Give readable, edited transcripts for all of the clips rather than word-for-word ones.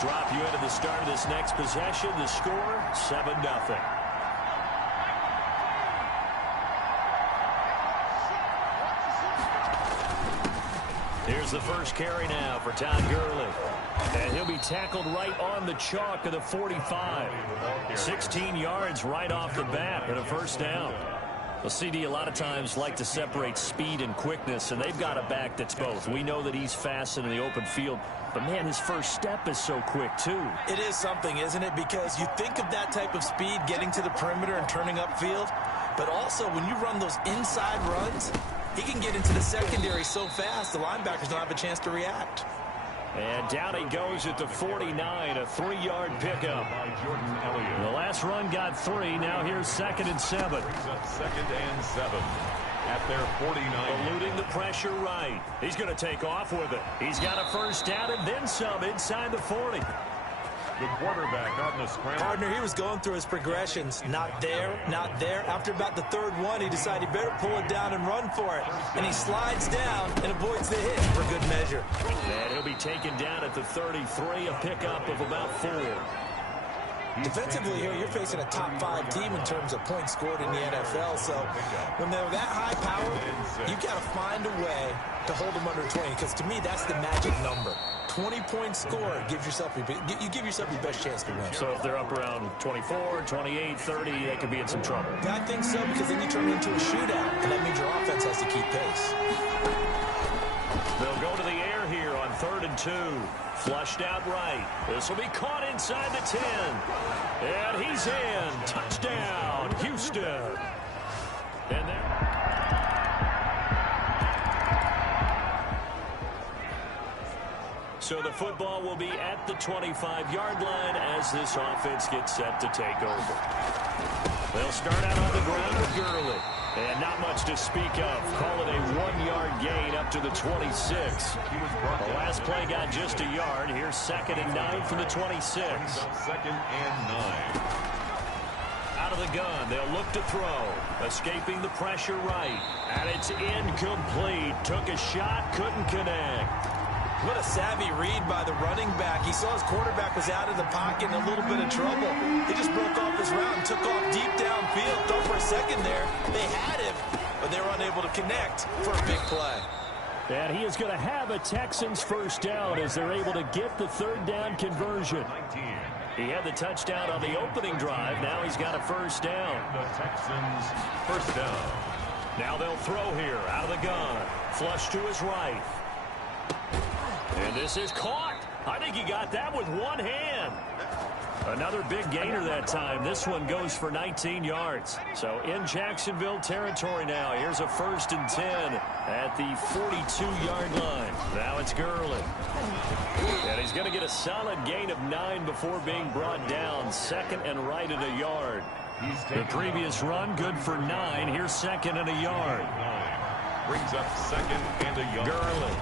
drop you into the start of this next possession. The score, 7-0. Here's the first carry now for Todd Gurley. And he'll be tackled right on the chalk of the 45. 16 yards right off the bat and a first down. Well, CD, a lot of times like to separate speed and quickness, and they've got a back that's both. We know that he's fast in the open field, but, man, his first step is so quick, too. It is something, isn't it? Because you think of that type of speed getting to the perimeter and turning upfield, but also when you run those inside runs, he can get into the secondary so fast the linebackers don't have a chance to react. And down he goes at the 49, a 3-yard pickup. The last run got 3. Now here's 2nd and 7. 2nd and 7 at their 49. Eluding the pressure right. He's going to take off with it. He's got a first down and then some inside the 40. The quarterback on the scramble. Partner, he was going through his progressions. Not there, not there. After about the 3rd one, he decided he better pull it down and run for it. And he slides down and avoids the hit for good measure. And he'll be taken down at the 33, a pickup of about 4. Defensively here, you're facing a top 5 team in terms of points scored in the NFL. So when they're that high power, you've got to find a way to hold them under 20. Because to me, that's the magic number. 20 points scored, you give yourself your best chance to win. So if they're up around 24, 28, 30, they could be in some trouble. I think so, because then you turn it into a shootout, and that means your offense has to keep pace. They'll go to the air here on 3rd and 2. Flushed out right. This will be caught inside the 10. And he's in. Touchdown, Houston. And there. So the football will be at the 25-yard line as this offense gets set to take over. They'll start out on the ground with Gurley. And not much to speak of. Call it a 1-yard gain up to the 26. The last play got just a yard. Here's 2nd and 9 from the 26. 2nd and 9. Out of the gun, they'll look to throw. Escaping the pressure right. And it's incomplete. Took a shot, couldn't connect. What a savvy read by the running back. He saw his quarterback was out of the pocket in a little bit of trouble. He just broke off his route and took off deep downfield. Thought for a second there they had him, but they were unable to connect for a big play. And he is going to have a Texans first down as they're able to get the 3rd down conversion. He had the touchdown on the opening drive. Now he's got a first down. The Texans first down. Now they'll throw here out of the gun. Flush to his right. And this is caught. I think he got that with one hand. Another big gainer that time. This one goes for 19 yards. So in Jacksonville territory now. Here's a 1st and 10 at the 42-yard line. Now it's Gurley. And he's going to get a solid gain of 9 before being brought down. 2nd and right at a yard. The previous run good for 9. Here's 2nd and a yard. 9. Brings up 2nd and a yard. Gurley.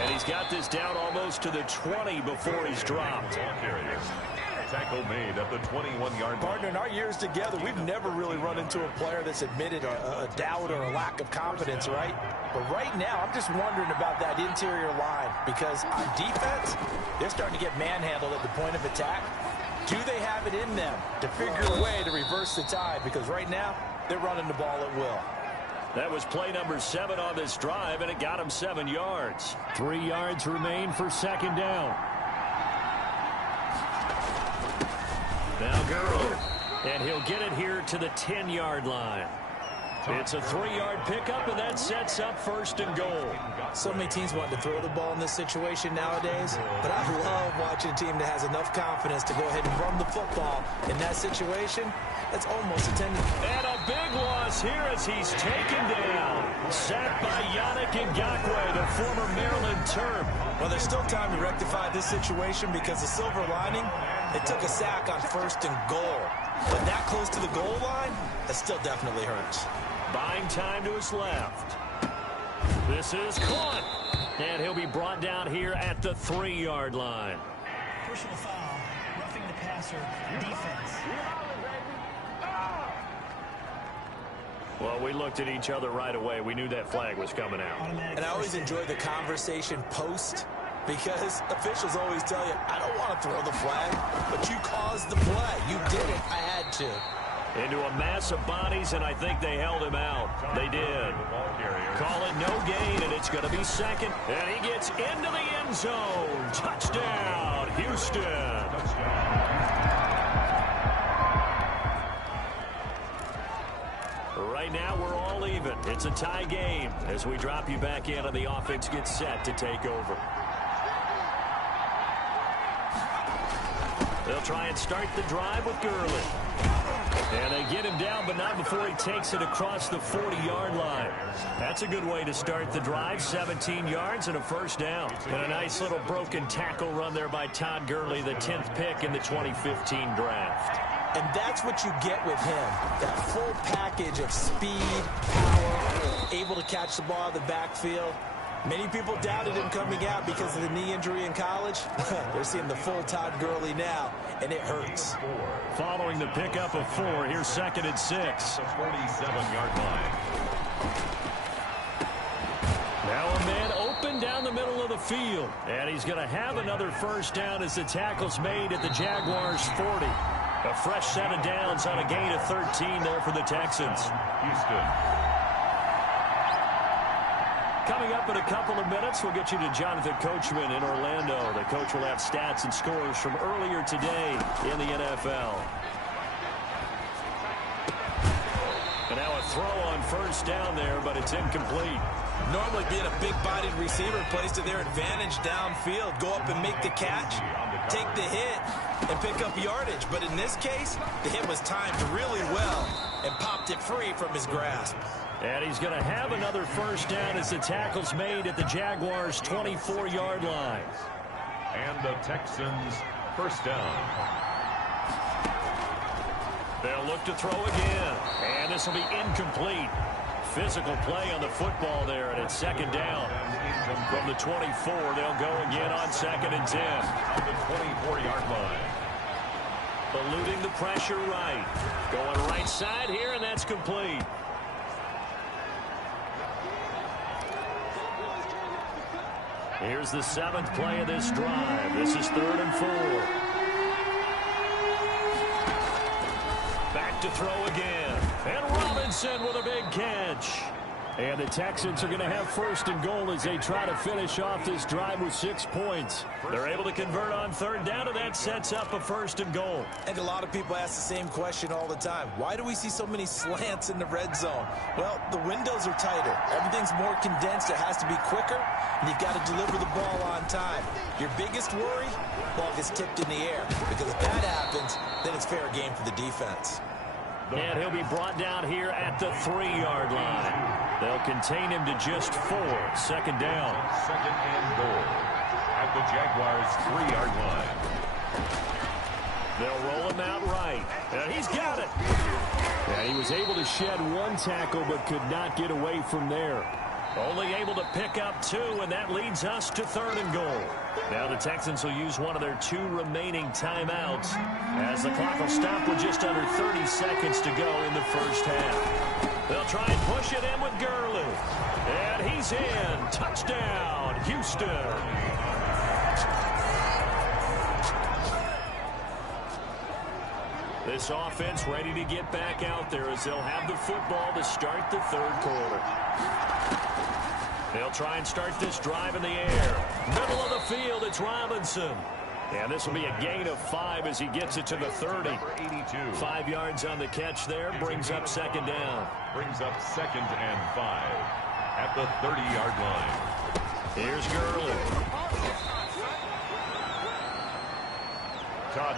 And he's got this down almost to the 20 before he's dropped. Tackle made at the 21-yard line. Partner, in our years together, we've never really run into a player that's admitted a doubt or a lack of confidence, right? But right now, I'm just wondering about that interior line because on defense, they're starting to get manhandled at the point of attack. Do they have it in them to figure a way to reverse the tide? Because right now, they're running the ball at will. That was play number 7 on this drive, and it got him 7 yards. 3 yards remain for 2nd down. Now Gurley, and he'll get it here to the 10-yard line. It's a 3-yard pickup, and that sets up 1st and goal. So many teams want to throw the ball in this situation nowadays, but I love watching a team that has enough confidence to go ahead and run the football in that situation. That's almost a 10. And a big loss here as he's taken down. Sacked by Yannick Ngakoue, the former Maryland Terp. Well, there's still time to rectify this situation because the silver lining, it took a sack on 1st and goal. But that close to the goal line, that still definitely hurts. Buying time to his left. This is caught. And he'll be brought down here at the 3-yard line. Personal foul, roughing the passer, defense. Well, we looked at each other right away. We knew that flag was coming out. And I always enjoy the conversation post because officials always tell you, I don't want to throw the flag, but you caused the play. You did it. I had to. Into a mass of bodies, and I think they held him out. They did. Call it no gain, and it's going to be second. And he gets into the end zone. Touchdown, Houston. Right now, we're all even. It's a tie game as we drop you back in and the offense gets set to take over. They'll try and start the drive with Gurley. And they get him down, but not before he takes it across the 40-yard line. That's a good way to start the drive. 17 yards and a first down. And a nice little broken tackle run there by Todd Gurley, the 10th pick in the 2015 draft. And that's what you get with him. That full package of speed, power, able to catch the ball in the backfield. Many people doubted him coming out because of the knee injury in college. They're seeing the full Todd Gurley now, and it hurts. Following the pickup of 4, here's 2nd and 6. The 47-yard line. Now a man open down the middle of the field. And he's going to have another first down as the tackle's made at the Jaguars' 40. A fresh set of downs on a gain of 13 there for the Texans. Houston. Coming up in a couple of minutes, we'll get you to Jonathan Coachman in Orlando. The coach will have stats and scores from earlier today in the NFL. And now a throw on first down there, but it's incomplete. Normally being a big-bodied receiver plays to their advantage downfield. Go up and make the catch, take the hit, and pick up yardage. But in this case, the hit was timed really well and popped it free from his grasp. And he's going to have another first down as the tackle's made at the Jaguars' 24-yard line. And the Texans first down. They'll look to throw again. And this will be incomplete. Physical play on the football there, and it's 2nd down. From the 24, they'll go again on 2nd and 10. On the 24-yard line. Eluding the pressure right. Going right side here, and that's complete. Here's the 7th play of this drive. This is 3rd and 4. Back to throw again. And Robinson with a big catch. And the Texans are going to have 1st and goal as they try to finish off this drive with 6 points. They're able to convert on 3rd down, and that sets up a 1st and goal. And a lot of people ask the same question all the time. Why do we see so many slants in the red zone? Well, the windows are tighter. Everything's more condensed. It has to be quicker, and you've got to deliver the ball on time. Your biggest worry? Ball gets tipped in the air. Because if that happens, then it's fair game for the defense. And he'll be brought down here at the 3-yard line. They'll contain him to just 4. 2nd down. 2nd and goal at the Jaguars' 3-yard line. They'll roll him out right. And he's got it. And he was able to shed 1 tackle but could not get away from there. Only able to pick up 2, and that leads us to 3rd and goal. Now the Texans will use one of their 2 remaining timeouts as the clock will stop with just under 30 seconds to go in the first half. They'll try and push it in with Gurley. And he's in. Touchdown, Houston. This offense ready to get back out there as they'll have the football to start the 3rd quarter. They'll try and start this drive in the air. Middle of the field, it's Robinson. And this will be a gain of 5 as he gets it to the 30. 5 yards on the catch there, brings up 2nd down. Brings up 2nd and 5 at the 30-yard line. Here's Gurley.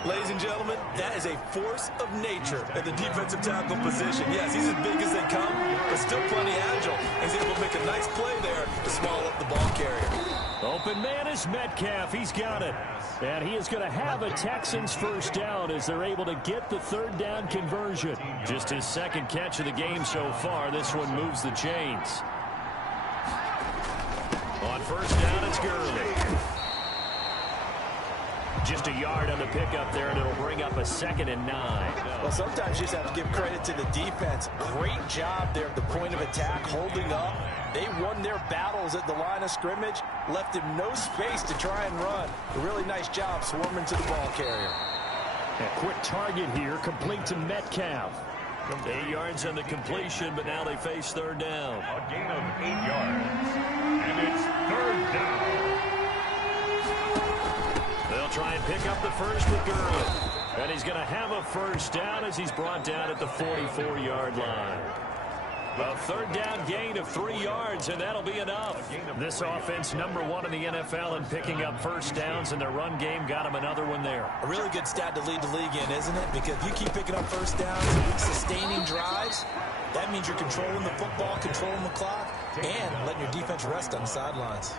Ladies and gentlemen, that is a force of nature at the defensive tackle position. Yes, he's as big as they come, but still plenty agile. He's able to make a nice play there to swallow up the ball carrier. Open man is Metcalf. He's got it. And he is going to have a Texans first down as they're able to get the 3rd down conversion. Just his 2nd catch of the game so far. This one moves the chains. On first down, it's Gurley. Just Just a yard on the pickup there, and it'll bring up a 2nd and 9. Well, sometimes you just have to give credit to the defense. Great job there at the point of attack, holding up. They won their battles at the line of scrimmage, left him no space to try and run. A really nice job swarming to the ball carrier. A quick target here, complete to Metcalf. 8 yards on the completion, but now they face 3rd down. A gain of 8 yards, and it's 3rd down. They'll try and pick up the first with Gurley. And he's going to have a 1st down as he's brought down at the 44-yard line. A 3rd down gain of 3 yards, and that'll be enough. This offense, #1 in the NFL in picking up 1st downs, and their run game got him another one there. A really good stat to lead the league in, isn't it? Because if you keep picking up 1st downs, sustaining drives, that means you're controlling the football, controlling the clock, and letting your defense rest on the sidelines.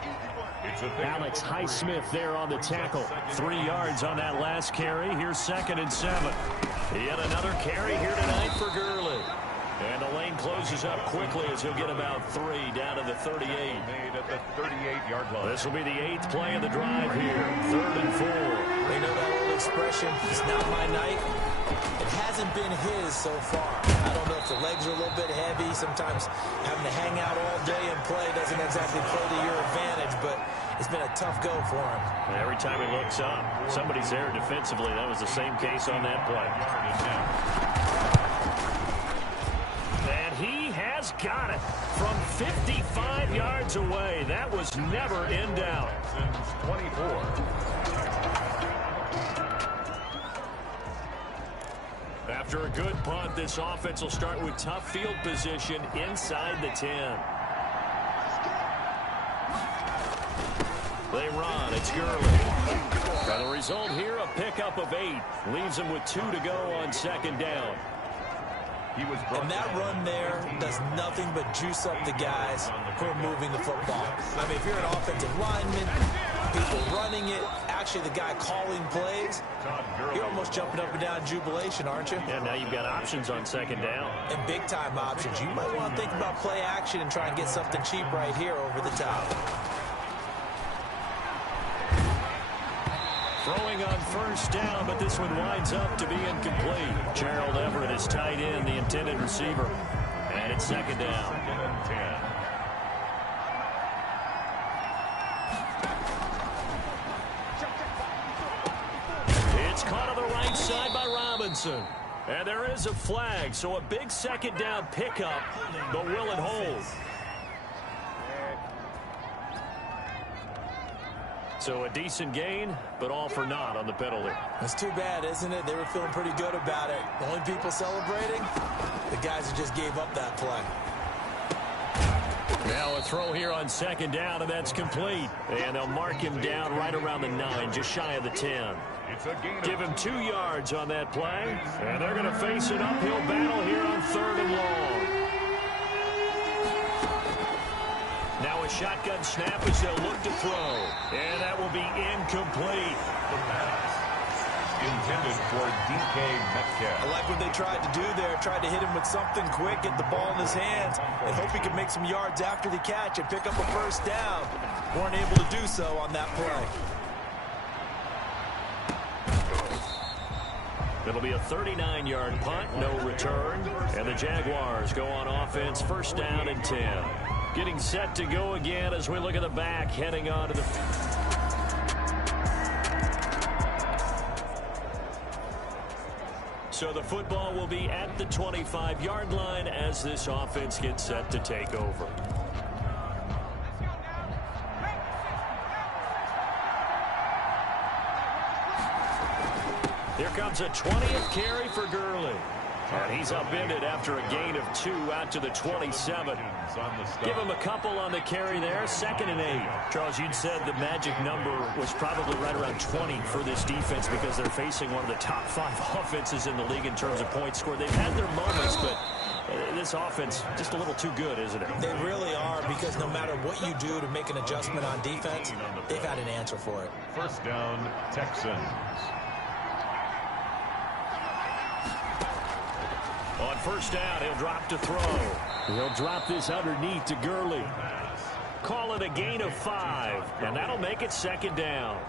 Alex Highsmith there on the tackle. 3 yards on that last carry. Here's 2nd and 7. Yet another carry here tonight for Gurley. And the lane closes up quickly as he'll get about 3 down to the 38. Made at the 38-yard line. This will be the 8th play of the drive here. 3rd and 4. They know that old expression, it's not my night. It hasn't been his so far. I don't know if the legs are a little bit heavy. Sometimes having to hang out all day and play doesn't exactly play to your advantage, but it's been a tough go for him. And every time he looks up, somebody's there defensively. That was the same case on that play. And he has got it from 55 yards away. That was never in doubt. Since 24. After a good punt, this offense will start with tough field position inside the 10. They run. It's Gurley. And the result here, a pickup of 8. Leaves them with 2 to go on 2nd down. And that run there does nothing but juice up the guys who are moving the football. I mean, if you're an offensive lineman, people running it, actually the guy calling plays, you're almost jumping up and down in jubilation, aren't you? Yeah, now you've got options on 2nd down. And big-time options. You might want to think about play action and try and get something cheap right here over the top. Throwing on 1st down, but this one winds up to be incomplete. Gerald Everett is tight end, the intended receiver. And it's 2nd down. 2nd and 10. It's caught on the right side by Robinson. And there is a flag, so a big 2nd down pickup, but will it hold? So a decent gain, but all for naught on the penalty. That's too bad, isn't it? They were feeling pretty good about it. The only people celebrating, the guys who just gave up that play. Now a throw here on 2nd down, and that's complete. And they'll mark him down right around the 9, just shy of the 10. Give him 2 yards on that play, and they're going to face an uphill battle here on 3rd and long. Now a shotgun snap as they'll look to throw. And that will be incomplete. The pass intended for DK Metcalf. I like what they tried to do there. Tried to hit him with something quick, get the ball in his hands, and hope he could make some yards after the catch and pick up a 1st down. Weren't able to do so on that play. It'll be a 39-yard punt, no return. And the Jaguars go on offense, 1st down and 10. Getting set to go again as we look at the back, heading on to the... So the football will be at the 25-yard line as this offense gets set to take over. Here comes a 20th carry for Gurley. And he's upended after a gain of 2 out to the 27. Give him a couple on the carry there. 2nd and 8. Charles, you'd said the magic number was probably right around 20 for this defense because they're facing one of the top 5 offenses in the league in terms of points scored. They've had their moments, but this offense just a little too good, isn't it? They really are, because no matter what you do to make an adjustment on defense, they've had an answer for it. 1st down, Texans. On 1st down, he'll drop to throw. He'll drop this underneath to Gurley. Call it a gain of 5, and that'll make it 2nd down.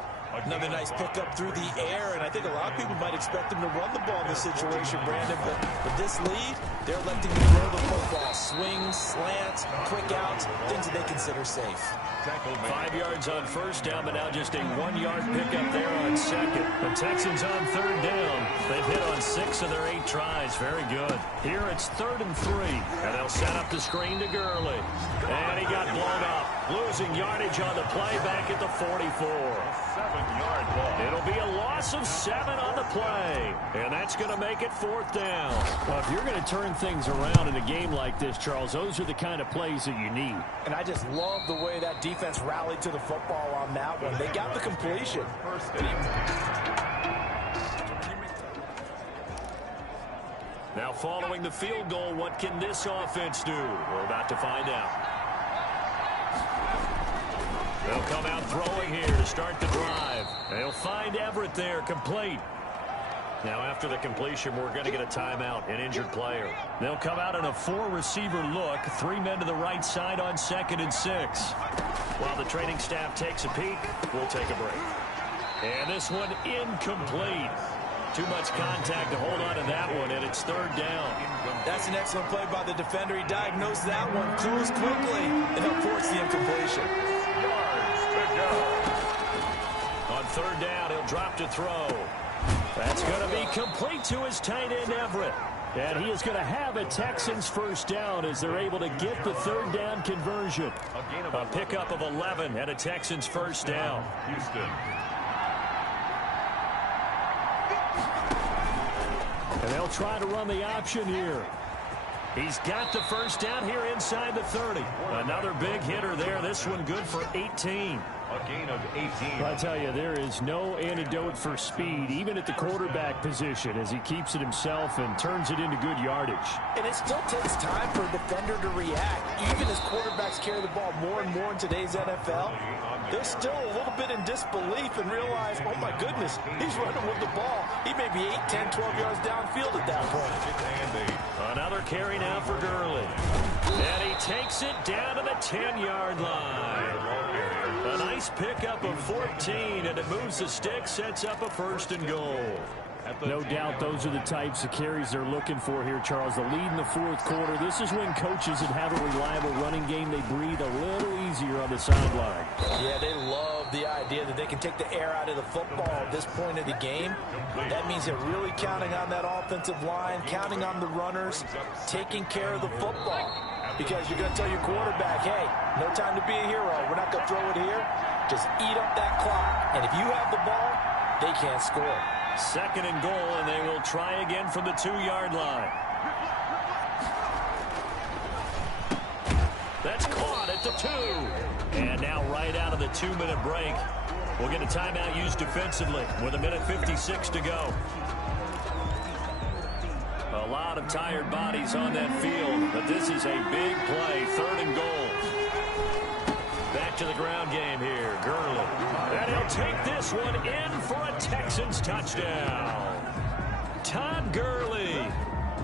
Another nice pickup through the air, and I think a lot of people might expect them to run the ball in this situation, Brandon, but with this lead, they're electing to throw the football. Swings, slants, quick outs, things that they consider safe. 5 yards on first down, but now just a 1-yard pickup there on second. The Texans on third down. They've hit on 6 of their 8 tries. Very good. Here it's 3rd and 3, and they'll set up the screen to Gurley. And he got blown up, losing yardage on the play back at the 44. 7-yard loss. It'll be a loss of 7 on the play, and that's going to make it 4th down. Well, if you're going to turn things around in a game like this, Charles, those are the kind of plays that you need. And I just love the way that defense rallied to the football on that one. They got the completion. Now following the field goal, what can this offense do? We're about to find out. They'll come out throwing here to start the drive. They'll find Everett there, complete. Now after the completion, we're going to get a timeout, an injured player. They'll come out in a 4-receiver look, 3 men to the right side on 2nd and 6. While the training staff takes a peek, we'll take a break. And this one incomplete. Too much contact to hold on to that one, and it's 3rd down. That's an excellent play by the defender. He diagnosed that one, closed quickly, and helped force the incompletion. On 3rd down, he'll drop to throw. That's going to be complete to his tight end, Everett. And he is going to have a Texans first down as they're able to get the 3rd down conversion. A pickup of 11 and a Texans first down. Houston. And they'll try to run the option here. He's got the first down here inside the 30. Another big hitter there. This one good for 18. A gain of 18. I tell you, there is no antidote for speed, even at the quarterback position, as he keeps it himself and turns it into good yardage. And it still takes time for a defender to react. Even as quarterbacks carry the ball more and more in today's NFL, they're still a little bit in disbelief and realize, oh my goodness, he's running with the ball. He may be 8, 10, 12 yards downfield at that point. Another carry now for Gurley. And he takes it down to the 10-yard line. A nice pickup of 14, and it moves the stick, sets up a 1st and goal. No doubt those are the types of carries they're looking for here, Charles. The lead in the 4th quarter. This is when coaches that have a reliable running game, they breathe a little easier on the sideline. Yeah, they love the idea that they can take the air out of the football at this point of the game. That means they're really counting on that offensive line, counting on the runners, taking care of the football. Because you're going to tell your quarterback, hey, no time to be a hero. We're not going to throw it here. Just eat up that clock. And if you have the ball, they can't score. 2nd and goal, and they will try again from the 2-yard line. That's caught at the 2. And now right out of the 2-minute break, we'll get a timeout used defensively with 1:56 to go. A lot of tired bodies on that field, but this is a big play, 3rd and goal. Back to the ground game here, Gurley. And he'll take this one in for a Texans touchdown. Todd Gurley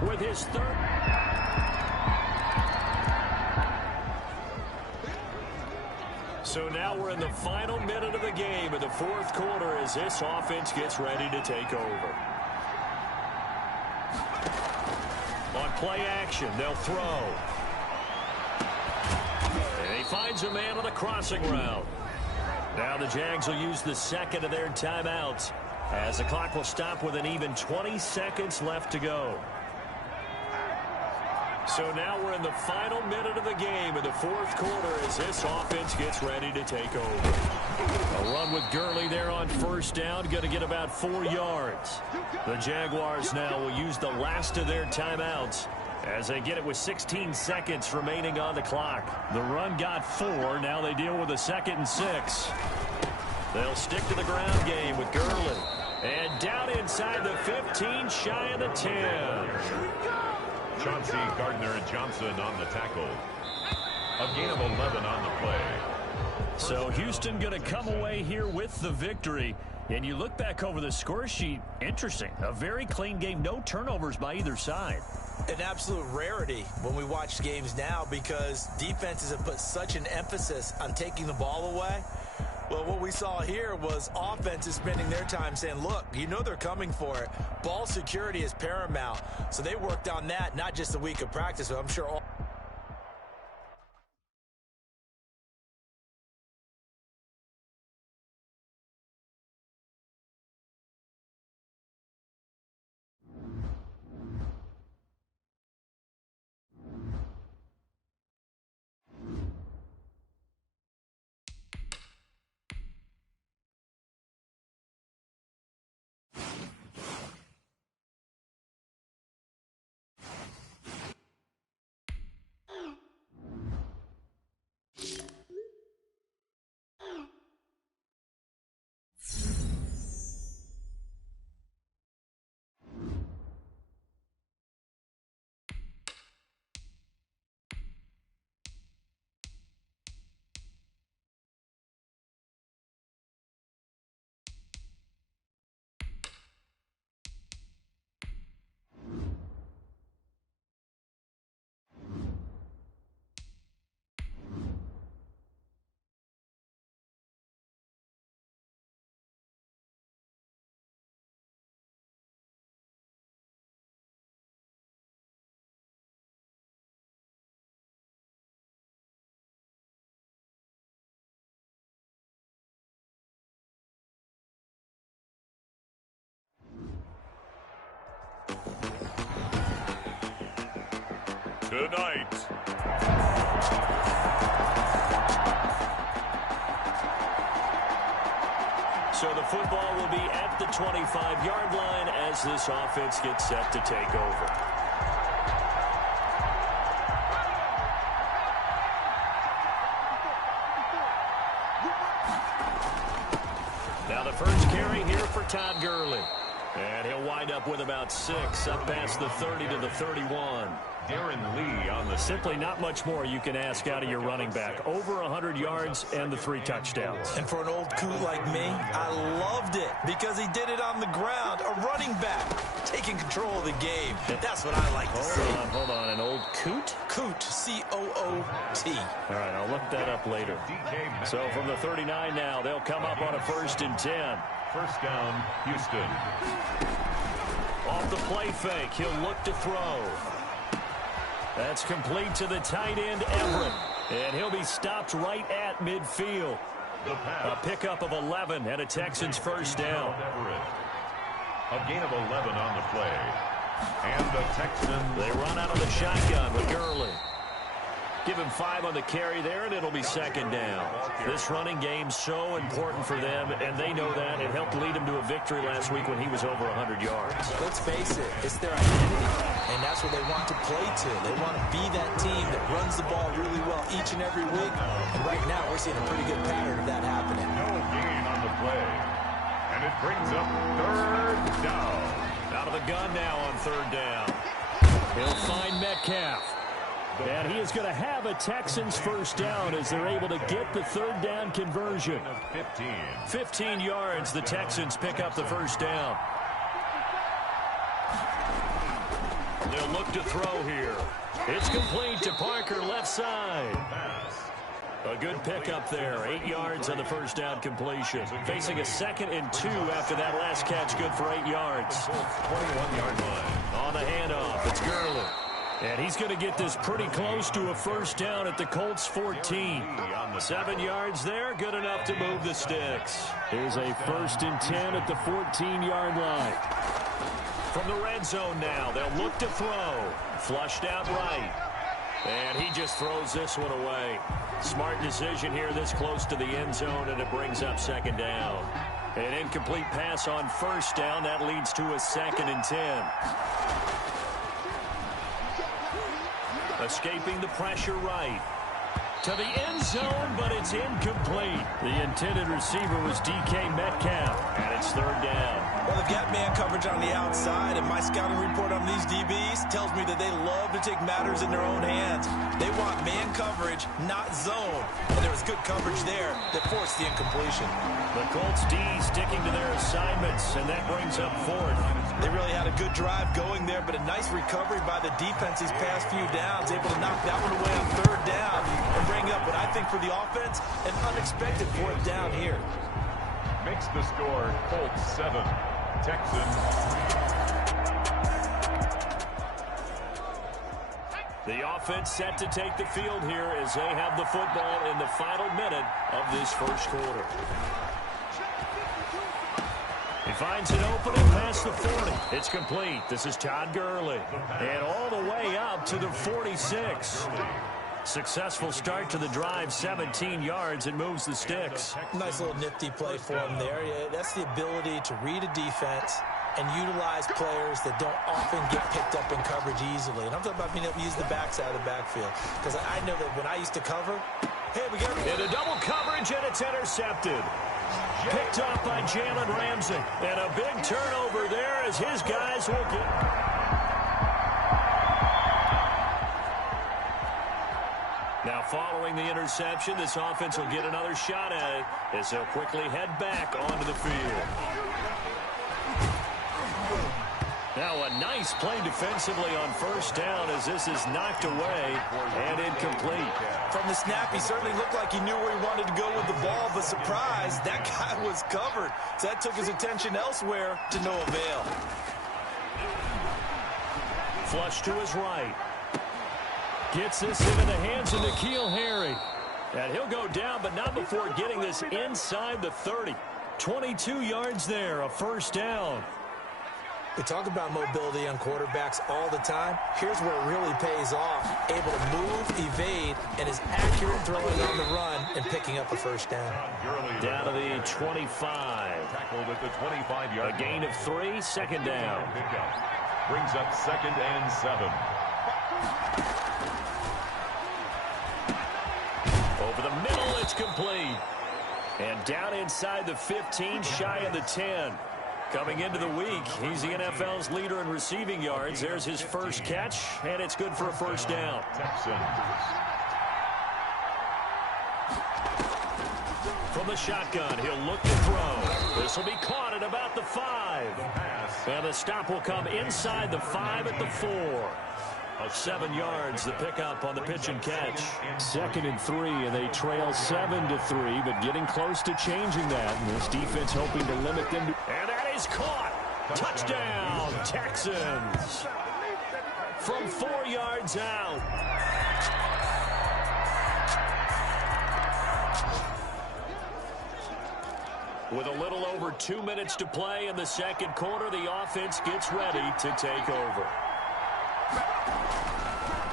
with his 3rd. So now we're in the final minute of the game in the 4th quarter as this offense gets ready to take over. On play action, they'll throw. And he finds a man on a crossing route. Now the Jags will use the 2nd of their timeouts as the clock will stop with an even 20 seconds left to go. So now we're in the final minute of the game in the 4th quarter as this offense gets ready to take over. A run with Gurley there on 1st down, going to get about 4 yards. The Jaguars now will use the last of their timeouts as they get it with 16 seconds remaining on the clock. The run got 4. Now they deal with a 2nd and 6. They'll stick to the ground game with Gurley. And down inside the 15, shy of the 10. Chauncey Gardner-Johnson on the tackle. A gain of 11 on the play. So Houston going to come away here with the victory. And you look back over the score sheet, interesting. A very clean game, no turnovers by either side. An absolute rarity when we watch games now because defenses have put such an emphasis on taking the ball away. Well, what we saw here was offenses spending their time saying, look, you know they're coming for it. Ball security is paramount. So they worked on that, not just a week of practice, but I'm sure all tonight. So the football will be at the 25-yard line as this offense gets set to take over. Now the first carry here for Todd Gurley. And he'll wind up with about 6 up past the 30 to the 31. Darren Lee on the Simply not much more you can ask out of your running back. Over 100 yards and the 3 touchdowns. And for an old coot like me, I loved it because he did it on the ground. A running back taking control of the game. That's what I like to see. Hold on. An old coot? Coot, C-O-O-T. All right, I'll look that up later. So from the 39 now, they'll come up on a 1st and 10. First down, Houston. Off the play fake, he'll look to throw. That's complete to the tight end, Everett. And he'll be stopped right at midfield. A pickup of 11 and a Texans first down. A gain of 11 on the play. And the Texans. They run out of the shotgun with Gurley. Give him 5 on the carry there, and it'll be 2nd down. This running game's so important for them, and they know that. It helped lead him to a victory last week when he was over 100 yards. Let's face it, it's their identity, and that's what they want to play to. They want to be that team that runs the ball really well each and every week, and right now we're seeing a pretty good pattern of that happening. No gain on the play, and it brings up 3rd down. Out of the gun now on 3rd down. He'll find Metcalf. And he is going to have a Texans first down as they're able to get the 3rd down conversion. 15 yards, the Texans pick up the first down. They'll look to throw here. It's complete to Parker, left side. A good pickup there. 8 yards on the first down completion. Facing a 2nd and 2 after that last catch, good for 8 yards. 21-yard line. On the handoff, it's Gurley. And he's going to get this pretty close to a first down at the Colts 14. 7 yards there, good enough to move the sticks. Here's a 1st and 10 at the 14-yard line. From the red zone now, they'll look to throw. Flushed out right. And he just throws this one away. Smart decision here this close to the end zone, and it brings up 2nd down. An incomplete pass on 1st down. That leads to a 2nd and 10. Escaping the pressure right. To the end zone, but it's incomplete. The intended receiver was DK Metcalf, and it's 3rd down. Well, they've got man coverage pressure on the outside, and my scouting report on these DBs tells me that they love to take matters in their own hands. They want man coverage, not zone. And there was good coverage there that forced the incompletion. The Colts D sticking to their assignments, and that brings up fourth. They really had a good drive going there, but a nice recovery by the defense these past few downs, able to knock that one away on third down and bring up what I think for the offense, an unexpected fourth down here. Makes the score Colts 7, Texans. The offense set to take the field here as they have the football in the final minute of this first quarter. He finds an opening past the 40. It's complete. This is Todd Gurley. And all the way up to the 46. Successful start to the drive, 17 yards, and moves the sticks. Nice little nifty play for him there. Yeah, that's the ability to read a defense and utilize players that don't often get picked up in coverage easily. And I'm talking about being able to use the backside of the backfield. Because I know that when I used to cover, hey, we got it. In a double coverage, and it's intercepted. Picked off by Jalen Ramsey. And a big turnover there as his guys will get... Now, following the interception, this offense will get another shot at it as they'll quickly head back onto the field. Now, a nice play defensively on first down as this is knocked away and incomplete. From the snap, he certainly looked like he knew where he wanted to go with the ball, but surprise, that guy was covered. So that took his attention elsewhere to no avail. Flush to his right. Gets this into the hands of N'Keal Harry. And he'll go down, but not before getting this inside the 30. 22 yards there, a first down. We talk about mobility on quarterbacks all the time. Here's where it really pays off. Able to move, evade, and is accurate throwing on the run and picking up a first down. Down to the 25. Tackled at the 25-yard. A gain of 3, second down. Brings up 2nd and 7. Over the middle, it's complete. And down inside the 15, shy of the 10. Coming into the week, he's the NFL's leader in receiving yards. There's his first catch, and it's good for a first down. From the shotgun, he'll look to throw. This will be caught at about the 5. And the stop will come inside the 5 at the 4. 7 yards, the pickup on the pitch and catch. 2nd and 3, and they trail 7-3, but getting close to changing that. And this defense hoping to limit them. And that is caught. Touchdown, Texans. From 4 yards out. With a little over 2 minutes to play in the second quarter, the offense gets ready to take over.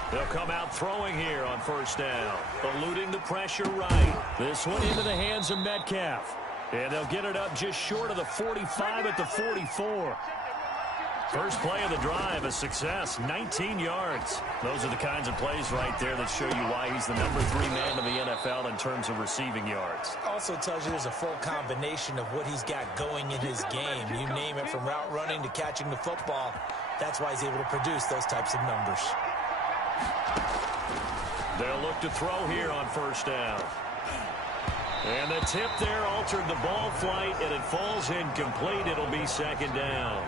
They'll come out throwing here on first down. Eluding the pressure right. This one into the hands of Metcalf. And they'll get it up just short of the 45 at the 44. First play of the drive, a success, 19 yards. Those are the kinds of plays right there that show you why he's the number 3 man in the NFL in terms of receiving yards. Also tells you there's a full combination of what he's got going in his game. You name it, from route running to catching the football. That's why he's able to produce those types of numbers. They'll look to throw here on first down. And the tip there altered the ball flight, and it falls incomplete. It'll be second down.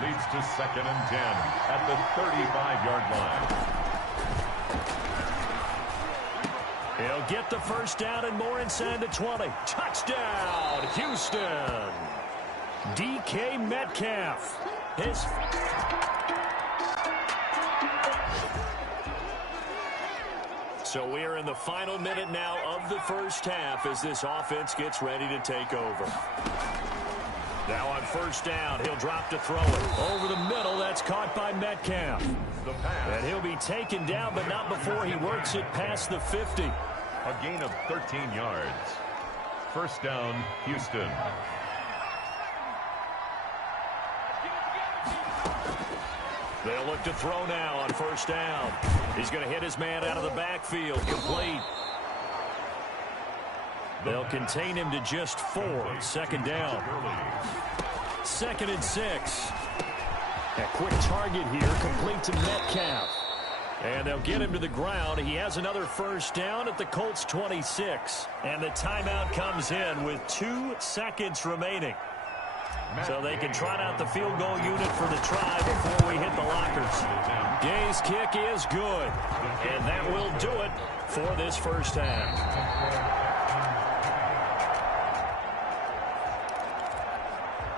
Leads to 2nd and 10 at the 35-yard line. He'll get the first down and more inside the 20. Touchdown, Houston. DK Metcalf. So we are in the final minute now of the first half as this offense gets ready to take over. Now on first down, he'll drop to throw it. Over the middle, that's caught by Metcalf. And he'll be taken down, but not before he works it past the 50. A gain of 13 yards. First down, Houston. They'll look to throw now on first down. He's going to hit his man out of the backfield. Complete. They'll contain him to just 4. Second down. 2nd and 6. A quick target here, complete to Metcalf. And they'll get him to the ground. He has another first down at the Colts 26. And the timeout comes in with 2 seconds remaining. So they can trot out the field goal unit for the try before we hit the lockers. Gay's kick is good. And that will do it for this first half.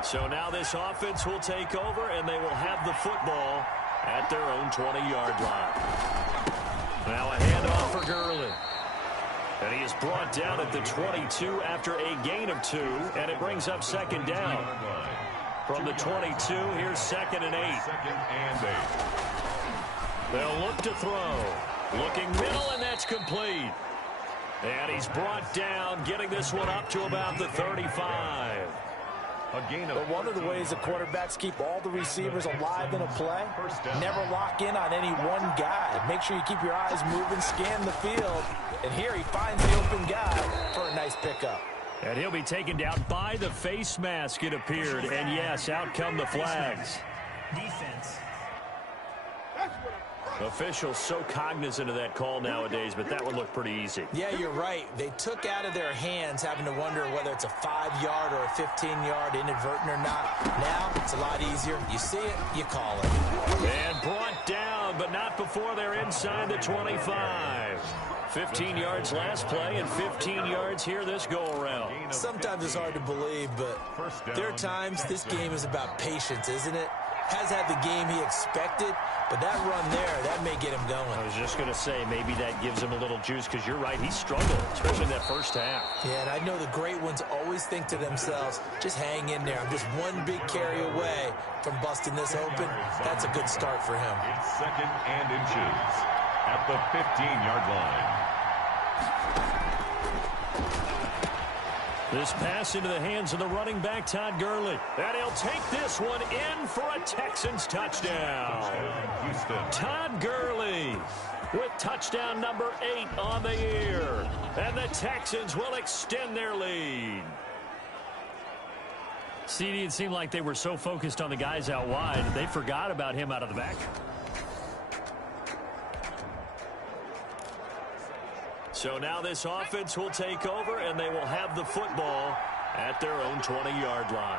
So now this offense will take over, and they will have the football at their own 20-yard line. Now a handoff for Gurley. And he is brought down at the 22 after a gain of 2, and it brings up 2nd down. From the 22, here's 2nd and 8. 2nd and 8. They'll look to throw. Looking middle, and that's complete. And he's brought down, getting this one up to about the 35. But one of the ways the quarterbacks keep all the receivers alive in a play, never lock in on any one guy. Make sure you keep your eyes moving, scan the field. And here he finds the open guy for a nice pickup. And he'll be taken down by the face mask, it appeared. And yes, out come the flags. Defense. Officials so cognizant of that call nowadays, but that one looked pretty easy. Yeah, you're right. They took out of their hands having to wonder whether it's a 5-yard or a 15-yard inadvertent or not. Now it's a lot easier. You see it, you call it. And brought down, but not before they're inside the 25. 15 yards last play and 15 yards here this go-around. Sometimes it's hard to believe, but there are times this game is about patience, isn't it? Has had the game he expected, but that run there, that may get him going. I was just going to say, maybe that gives him a little juice, because you're right, he struggled, especially in that first half. Yeah, and I know the great ones always think to themselves, just hang in there. I'm just one big carry away from busting this open. That's a good start for him. It's 2nd and inches at the 15-yard line. This pass into the hands of the running back, Todd Gurley. And he'll take this one in for a Texans touchdown. Houston. Todd Gurley with touchdown number 8 on the year. And the Texans will extend their lead. CD, it seemed like they were so focused on the guys out wide, they forgot about him out of the back. So now this offense will take over, and they will have the football at their own 20-yard line.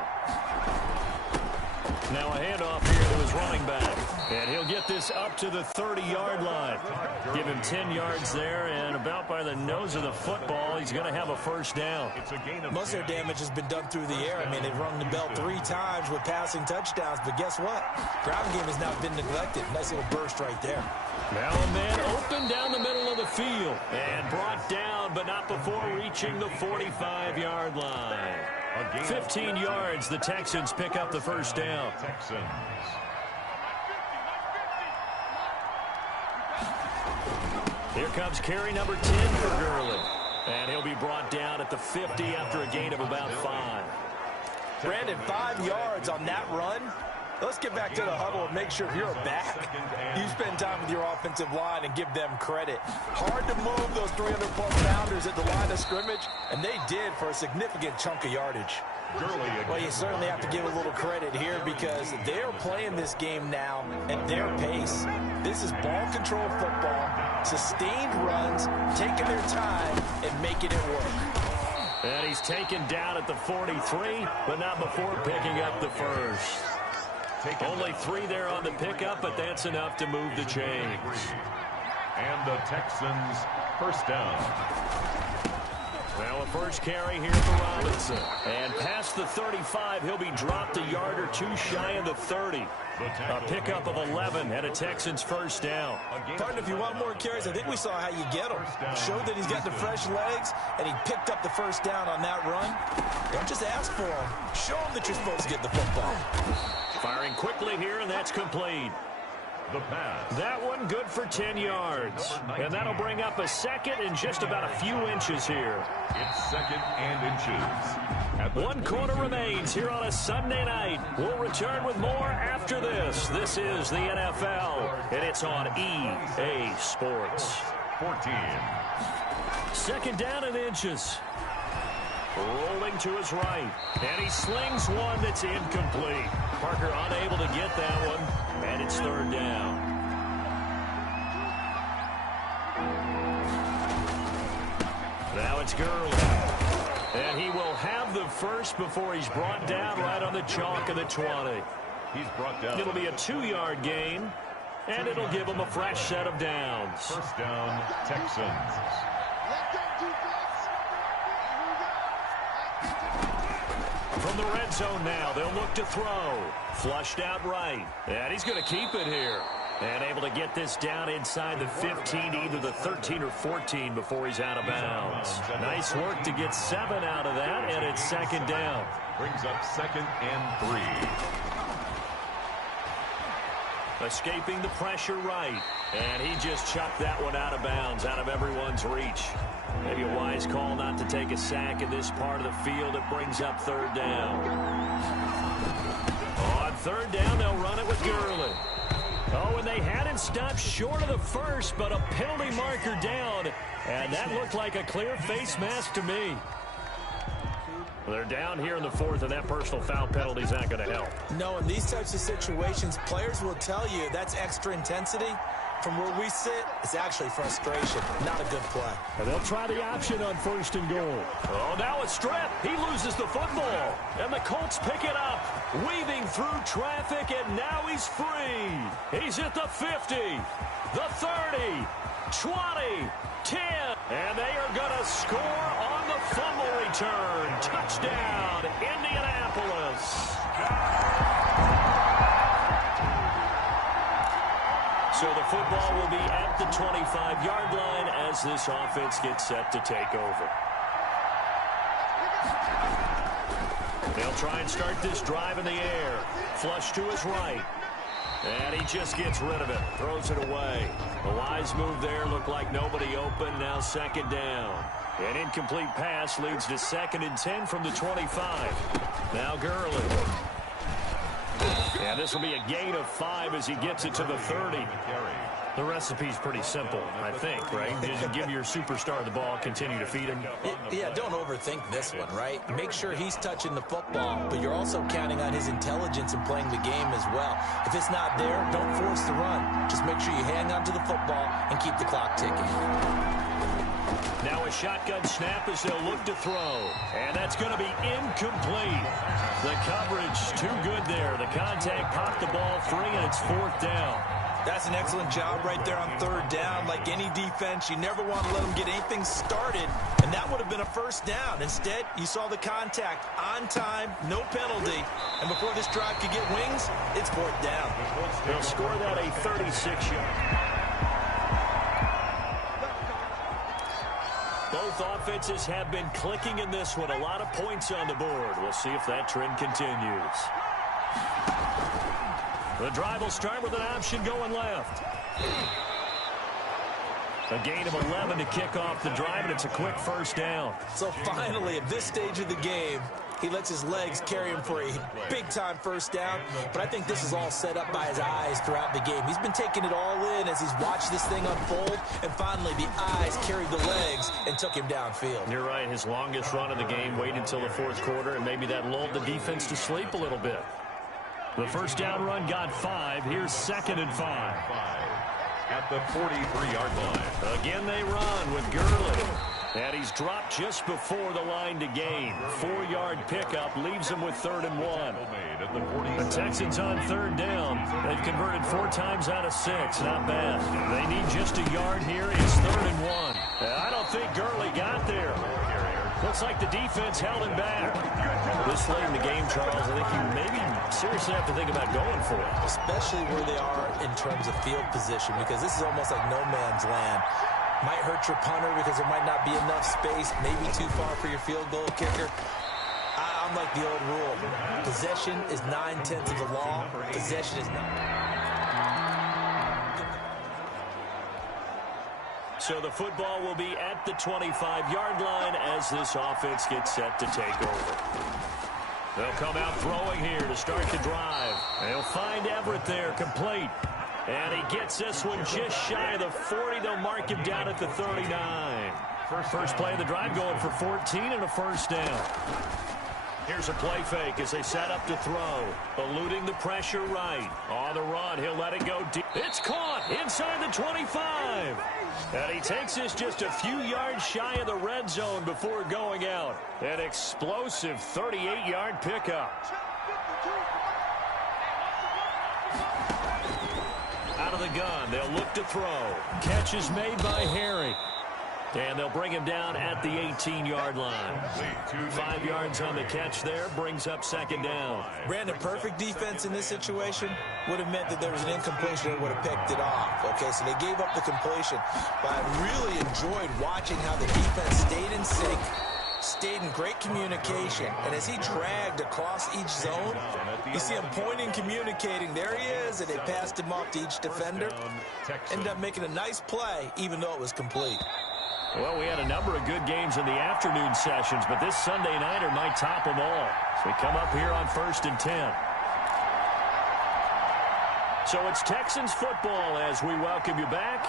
Now a handoff here to his running back. And he'll get this up to the 30-yard line. Give him 10 yards there, and about by the nose of the football, he's going to have a first down. Most of their damage has been done through the air. I mean, they've rung the bell 3 times with passing touchdowns, but guess what? Ground game has now been neglected. Nice little burst right there. Now a man open down the middle of the field and brought down, but not before reaching the 45-yard line. 15 yards, the Texans pick up the first down. Here comes carry number 10 for Gurley. And he'll be brought down at the 50 after a gain of about 5. Brandon, 5 yards on that run. Let's get back to the huddle and make sure if you're a back, you spend time with your offensive line and give them credit. Hard to move those 300-plus pounders at the line of scrimmage, and they did for a significant chunk of yardage. Well, you certainly have to give a little credit here because they're playing this game now at their pace. This is ball control football, sustained runs, taking their time and making it work. And he's taken down at the 43, but not before picking up the first. Only 3 there on the pickup, but that's enough to move the chains. And the Texans first down. Now a first carry here for Robinson. And past the 35, he'll be dropped a yard or 2 shy of the 30. A pickup of 11 and a Texans first down. Partner, if you want more carries, I think we saw how you get him. Showed that he's got the fresh legs, and he picked up the first down on that run. Don't just ask for him. Show him that you're supposed to get the football. Firing quickly here, and that's complete. The pass. That one good for 10 yards. And that'll bring up a second and just about a few inches here. It's 2nd and inches. 1 quarter remains here on a Sunday night. We'll return with more after this. This is the NFL, and it's on EA Sports. 14. 2nd down and inches. Rolling to his right. And he slings one that's incomplete. Parker unable to get that one. And it's third down. Now it's Gurley. And he will have the first before he's brought down right on the chalk of the 20. He's brought down. It'll be a 2-yard gain, and it'll give him a fresh set of downs. First down, Texans. From the red zone now, they'll look to throw. Flushed out right. And he's going to keep it here. And able to get this down inside the 15, either the 13 or 14 before he's out of bounds. Nice work to get 7 out of that, and it's second down. Brings up 2nd and 3. Escaping the pressure right. And he just chucked that one out of bounds, out of everyone's reach. Maybe a wise call not to take a sack in this part of the field. It brings up third down. On third down, they'll run it with Gurley. Oh, and they had him stopped short of the first, but a penalty marker down. And that looked like a clear face mask to me. They're down here in the fourth, and that personal foul penalty is not going to help. No, in these types of situations, players will tell you that's extra intensity. From where we sit, it's actually frustration, not a good play. And they'll try the option on first and goal. Oh, now a strip. He loses the football. And the Colts pick it up, weaving through traffic, and now he's free. He's at the 50, the 30, 20, 10. And they are going to score on the fumble return. Touchdown, Indianapolis. So the football will be at the 25-yard line as this offense gets set to take over. They'll try and start this drive in the air. Flush to his right. And he just gets rid of it. Throws it away. A wise move there. Looked like nobody open. Now second down. An incomplete pass leads to 2nd and 10 from the 25. Now Gurley. And this will be a gain of 5 as he gets it to the 30. The recipe's pretty simple, I think, right? Just give your superstar the ball, continue to feed him. Yeah, don't overthink this one, right? Make sure he's touching the football, but you're also counting on his intelligence in playing the game as well. If it's not there, don't force the run. Just make sure you hang on to the football and keep the clock ticking. Now a shotgun snap as they'll look to throw. And that's going to be incomplete. The coverage too good there. The contact popped the ball free, and it's 4th down. That's an excellent job right there on 3rd down. Like any defense, you never want to let them get anything started, and that would have been a 1st down. Instead, you saw the contact on time, no penalty, and before this drive could get wings, it's 4th down. They'll score that a 36-yard. Both offenses have been clicking in this one. A lot of points on the board. We'll see if that trend continues. The drive will start with an option going left. A gain of 11 to kick off the drive, and it's a quick 1st down. So finally, at this stage of the game, he lets his legs carry him for a big-time 1st down. But I think this is all set up by his eyes throughout the game. He's been taking it all in as he's watched this thing unfold. And finally, the eyes carried the legs and took him downfield. You're right. His longest run of the game waited until the 4th quarter, and maybe that lulled the defense to sleep a little bit. The 1st down run got 5. Here's 2nd and 5. At the 43-yard line. Again, they run with Gurley. And he's dropped just before the line to gain. 4-yard pickup leaves him with 3rd and 1. The Texans on 3rd down. They've converted 4 times out of 6. Not bad. They need just a yard here. It's 3rd and 1. I don't think Gurley got there. Looks like the defense held him back. This late in the game, Charles, I think you maybe seriously have to think about going for it. Especially where they are in terms of field position, because this is almost like no man's land. Might hurt your punter because there might not be enough space, maybe too far for your field goal kicker. I'm like the old rule. Possession is 9/10 of the law. Possession is not. So the football will be at the 25-yard line as this offense gets set to take over. They'll come out throwing here to start the drive. They'll find Everett there, complete. And he gets this one just shy of the 40. They'll mark him down at the 39. First play of the drive going for 14 and a first down. Here's a play fake as they set up to throw. Eluding the pressure right. On the run, he'll let it go deep. It's caught inside the 25. And he takes this just a few yards shy of the red zone before going out. An explosive 38-yard pickup. Out of the gun, they'll look to throw. Catch is made by Harry. And they'll bring him down at the 18-yard line. 5 yards on the catch there, brings up second down. Brandon, perfect defense in this situation would have meant that there was an incompletion that would have picked it off. Okay, so they gave up the completion. But I really enjoyed watching how the defense stayed in sync, stayed in great communication. And as he dragged across each zone, you see him pointing, communicating. There he is, and they passed him off to each defender. Ended up making a nice play, even though it was complete. Well, we had a number of good games in the afternoon sessions, but this Sunday nighter might top them all. So we come up here on 1st and 10. So it's Texans football as we welcome you back.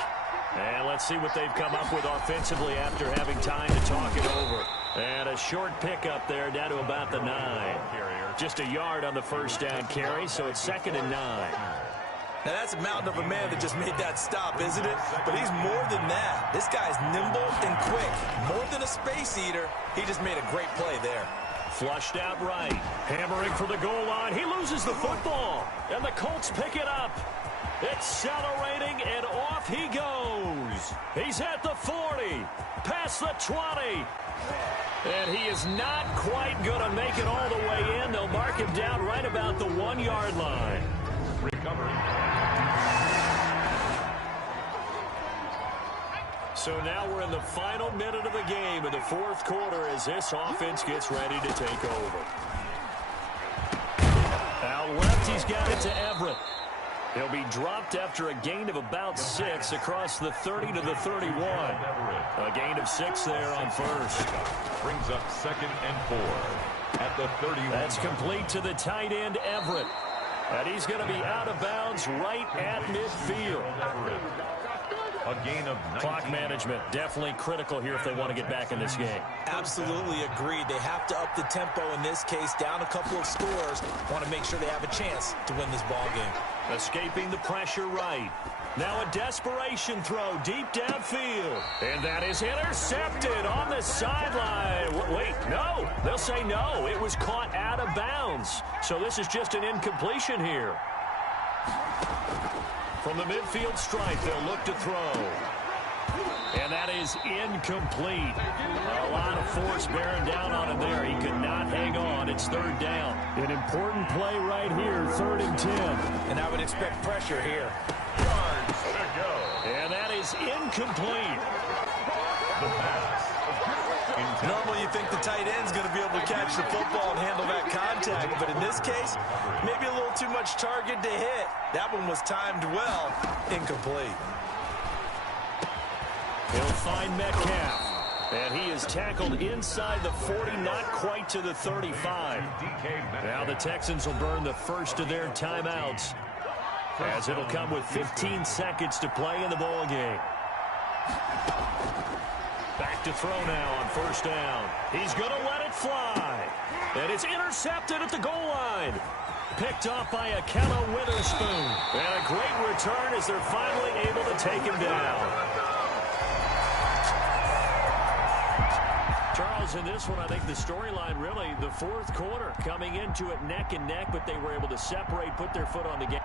And let's see what they've come up with offensively after having time to talk it over. And a short pickup there down to about the 9. Just a yard on the first down carry, so it's 2nd and 9. Now, that's a mountain of a man that just made that stop, isn't it? But he's more than that. This guy's nimble and quick. More than a space eater, he just made a great play there. Flushed out right. Hammering for the goal line. He loses the football. And the Colts pick it up. Accelerating, and off he goes. He's at the 40. Past the 20. And he is not quite going to make it all the way in. They'll mark him down right about the 1-yard line. Recovering. So now we're in the final minute of the game in the 4th quarter as this offense gets ready to take over. Out left, he's got it to Everett. He'll be dropped after a gain of about 6 across the 30 to the 31. A gain of 6 there on first. Brings up 2nd and 4 at the 31. That's complete to the tight end, Everett. And he's going to be out of bounds right at midfield. A gain of 19. Clock management definitely critical here if they want to get back in this game. Absolutely agreed. They have to up the tempo in this case, down a couple of scores. Want to make sure they have a chance to win this ball game. Escaping the pressure right. Now a desperation throw deep downfield. And that is intercepted on the sideline. Wait, no. They'll say no. It was caught out of bounds. So this is just an incompletion here. From the midfield stripe, they'll look to throw. And that is incomplete. A lot of force bearing down on him there. He could not hang on. It's 3rd down. An important play right here, 3rd and 10. And I would expect pressure here. Yards to go. And that is incomplete. The pass. Normally you think the tight end's going to be able to catch the football and handle that contact, but in this case, maybe a little too much target to hit. That one was timed well. Incomplete. He'll find Metcalf. And he is tackled inside the 40, not quite to the 35. Now the Texans will burn the first of their timeouts, as it'll come with 15 seconds to play in the ball game. Back to throw now on first down. He's going to let it fly. And it's intercepted at the goal line. Picked off by Akella Witherspoon. And a great return as they're finally able to take him down. Charles, in this one, I think the storyline really, the 4th quarter, coming into it neck and neck, but they were able to separate, put their foot on the gas.